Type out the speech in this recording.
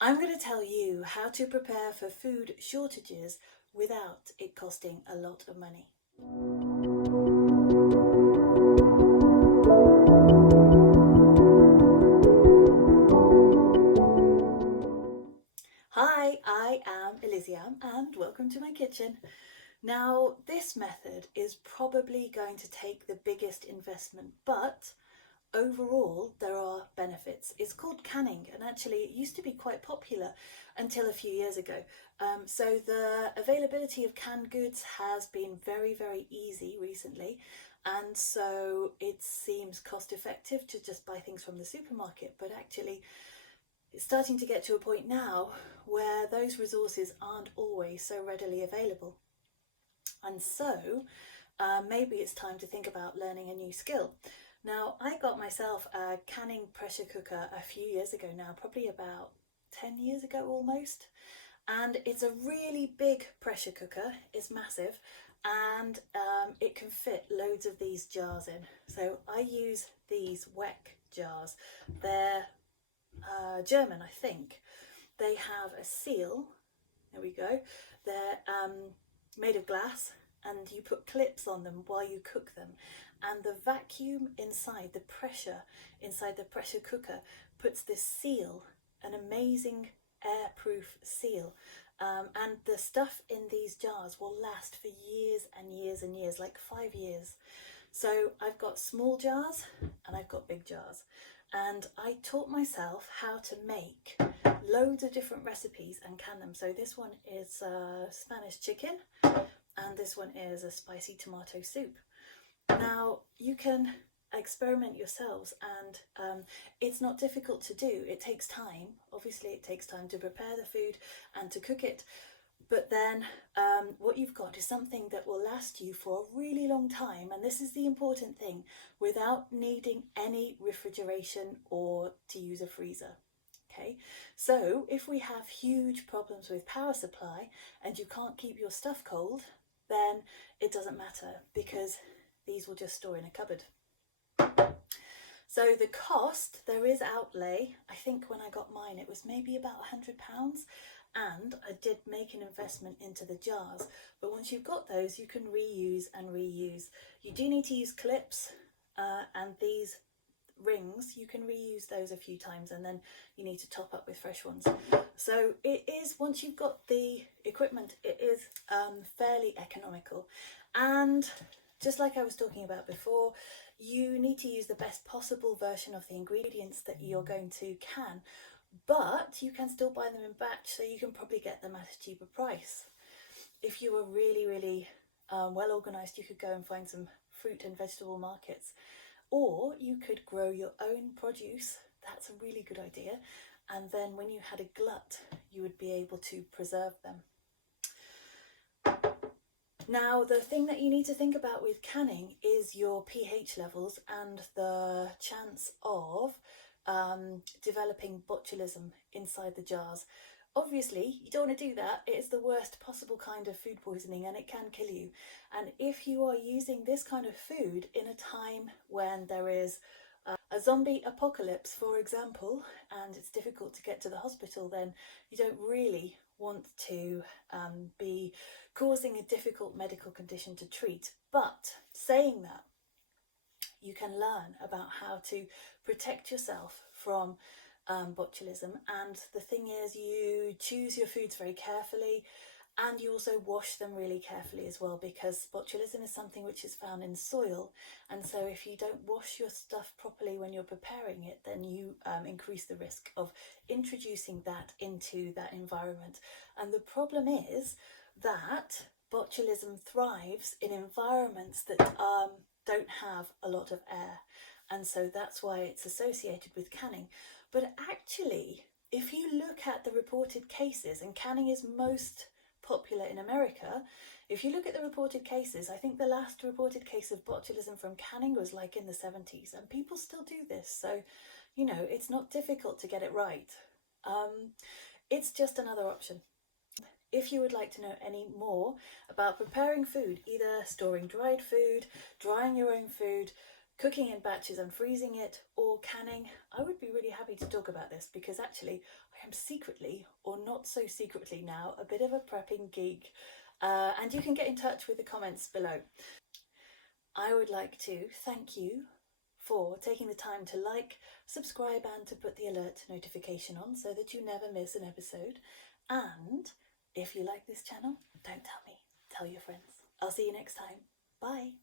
I'm going to tell you how to prepare for food shortages without it costing a lot of money. Hi, I am Elysium and welcome to my kitchen. Now, this method is probably going to take the biggest investment, but overall there are benefits. It's called canning, and actually it used to be quite popular until a few years ago. So the availability of canned goods has been very easy recently, and so it seems cost effective to just buy things from the supermarket, but actually it's starting to get to a point now where those resources aren't always so readily available. And so maybe it's time to think about learning a new skill. Now, I got myself a canning pressure cooker a few years ago now, probably about 10 years ago almost. And it's a really big pressure cooker, it's massive, and it can fit loads of these jars in. So I use these WEC jars. They're German, I think. They have a seal. There we go. They're made of glass, and you put clips on them while you cook them. And the vacuum inside, the pressure inside the pressure cooker, puts this seal, an amazing airproof seal. And the stuff in these jars will last for years and years and years, like 5 years. So I've got small jars and I've got big jars. And I taught myself how to make loads of different recipes and can them. So this one is Spanish chicken, and this one is a spicy tomato soup. Now you can experiment yourselves, and it's not difficult to do. It takes time. Obviously it takes time to prepare the food and to cook it, but then what you've got is something that will last you for a really long time, and this is the important thing, without needing any refrigeration or to use a freezer. Okay, so if we have huge problems with power supply and you can't keep your stuff cold, then it doesn't matter because these will just store in a cupboard. So the cost, there is outlay. I think when I got mine it was maybe about £100, and I did make an investment into the jars, but once you've got those you can reuse and reuse. You do need to use clips, and these rings, you can reuse those a few times, and then you need to top up with fresh ones. So it is, once you've got the equipment, it is fairly economical. And just like I was talking about before, you need to use the best possible version of the ingredients that you're going to can, but you can still buy them in batch, so you can probably get them at a cheaper price. If you were really well organized, you could go and find some fruit and vegetable markets, or you could grow your own produce. That's a really good idea, and then when you had a glut you would be able to preserve them. Now, the thing that you need to think about with canning is your pH levels and the chance of developing botulism inside the jars. Obviously, you don't want to do that. It is the worst possible kind of food poisoning, and it can kill you. And if you are using this kind of food in a time when there is a zombie apocalypse, for example, and it's difficult to get to the hospital, then you don't really want to be causing a difficult medical condition to treat. But saying that, you can learn about how to protect yourself from botulism, and the thing is, you choose your foods very carefully, and you also wash them really carefully as well, because botulism is something which is found in soil, and so if you don't wash your stuff properly when you're preparing it, then you increase the risk of introducing that into that environment. And the problem is that botulism thrives in environments that don't have a lot of air, and so that's why it's associated with canning. But actually, if you look at the reported cases, and canning is most popular in America, if you look at the reported cases, I think the last reported case of botulism from canning was like in the 70s, and people still do this. So, you know, it's not difficult to get it right. It's just another option. If you would like to know any more about preparing food, either storing dried food, drying your own food, cooking in batches and freezing it, or canning, I would be really happy to talk about this because actually I am secretly, or not so secretly now, a bit of a prepping geek. And you can get in touch with the comments below. I would like to thank you for taking the time to like, subscribe, and to put the alert notification on so that you never miss an episode. And if you like this channel, don't tell me, tell your friends. I'll see you next time. Bye.